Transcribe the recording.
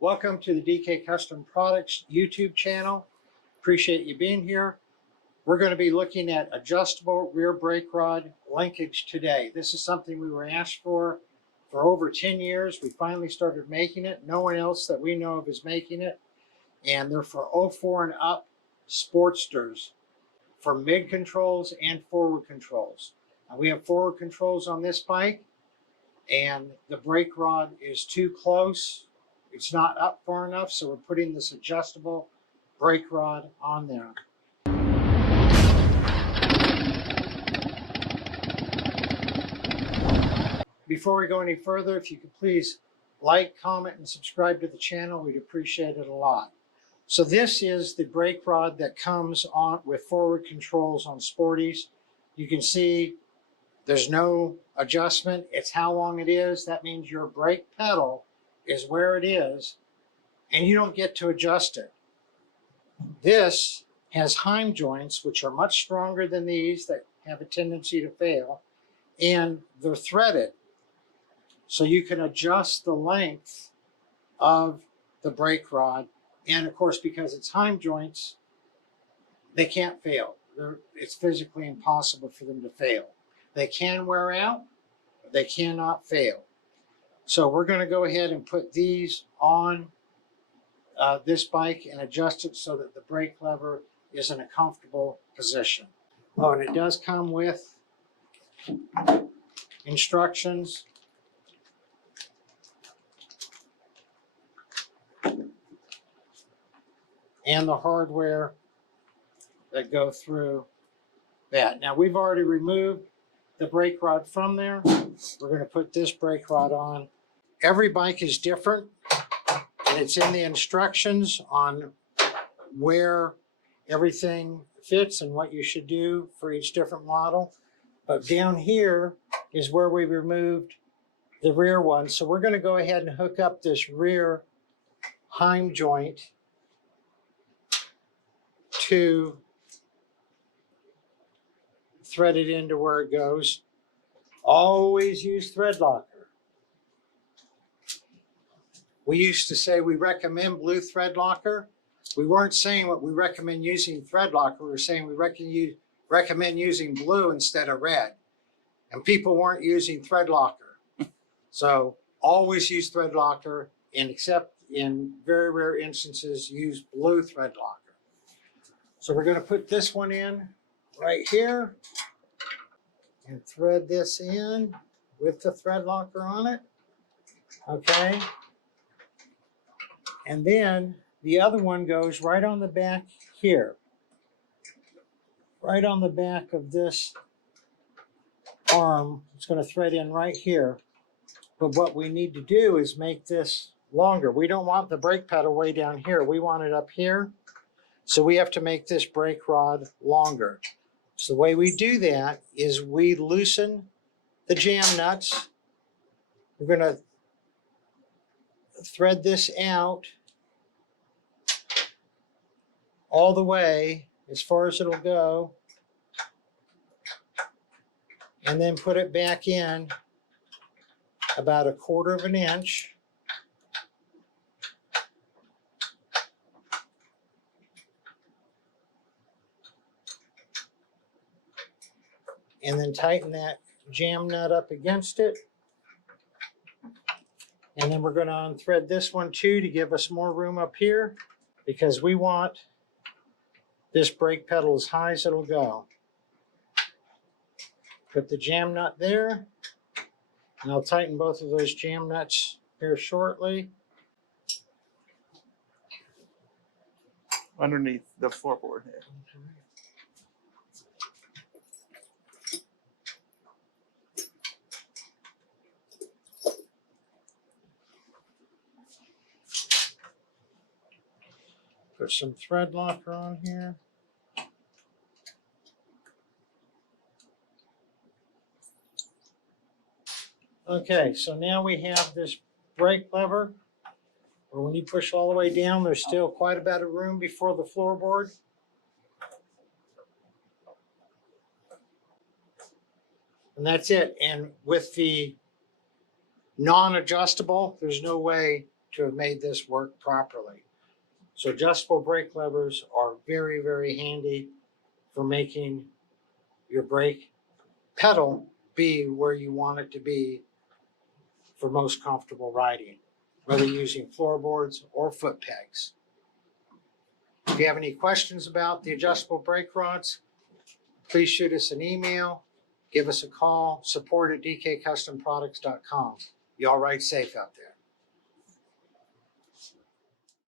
Welcome to the DK Custom Products YouTube channel. Appreciate you being here. We're going to be looking at adjustable rear brake rod linkage today. This is something we were asked for over 10 years. We finally started making it. No one else that we know of is making it. And they're for 04 and up Sportsters for mid controls and forward controls. We have forward controls on this bike, and the brake rod is too close. It's not up far enough, so we're putting this adjustable brake rod on there. Before we go any further, if you could please like, comment, and subscribe to the channel, we'd appreciate it a lot. So this is the brake rod that comes on with forward controls on Sporties. You can see there's no adjustment. It's how long it is. That means your brake pedal is where it is, and you don't get to adjust it. This has heim joints, which are much stronger than these that have a tendency to fail, and they're threaded. So you can adjust the length of the brake rod. And of course, because it's heim joints, they can't fail. It's physically impossible for them to fail. They can wear out, but they cannot fail. So we're going to go ahead and put these on this bike and adjust it so that the brake lever is in a comfortable position. Oh, and it does come with instructions. And the hardware that go through that. Now we've already removed the brake rod from there. We're going to put this brake rod on. Every bike is different, and it's in the instructions on where everything fits and what you should do for each different model. But down here is where we removed the rear one. So we're going to go ahead and hook up this rear heim joint to thread it into where it goes. Always use thread locker. We used to say we recommend blue thread locker. We weren't saying what we recommend using thread locker. We were saying we recommend using blue instead of red. And people weren't using thread locker. So always use thread locker, and except in very rare instances, use blue thread locker. So we're going to put this one in right here and thread this in with the thread locker on it. Okay. And then the other one goes right on the back here. Right on the back of this arm. It's going to thread in right here. But what we need to do is make this longer. We don't want the brake pedal way down here. We want it up here. So we have to make this brake rod longer. So the way we do that is we loosen the jam nuts. We're going to thread this out all the way as far as it'll go, and then put it back in about 1/4 of an inch. And then tighten that jam nut up against it. And then we're going to unthread this one too to give us more room up here, because we want this brake pedal as high as it'll go. Put the jam nut there, and I'll tighten both of those jam nuts here shortly. Underneath the floorboard here. Put some thread locker on here. Okay, so now we have this brake lever, where when you push all the way down, there's still quite a bit of room before the floorboard. And that's it. And with the non-adjustable, there's no way to have made this work properly. So adjustable brake levers are very, very handy for making your brake pedal be where you want it to be for most comfortable riding, whether using floorboards or foot pegs. If you have any questions about the adjustable brake rods, please shoot us an email, give us a call, support@dkcustomproducts.com. Y'all ride safe out there.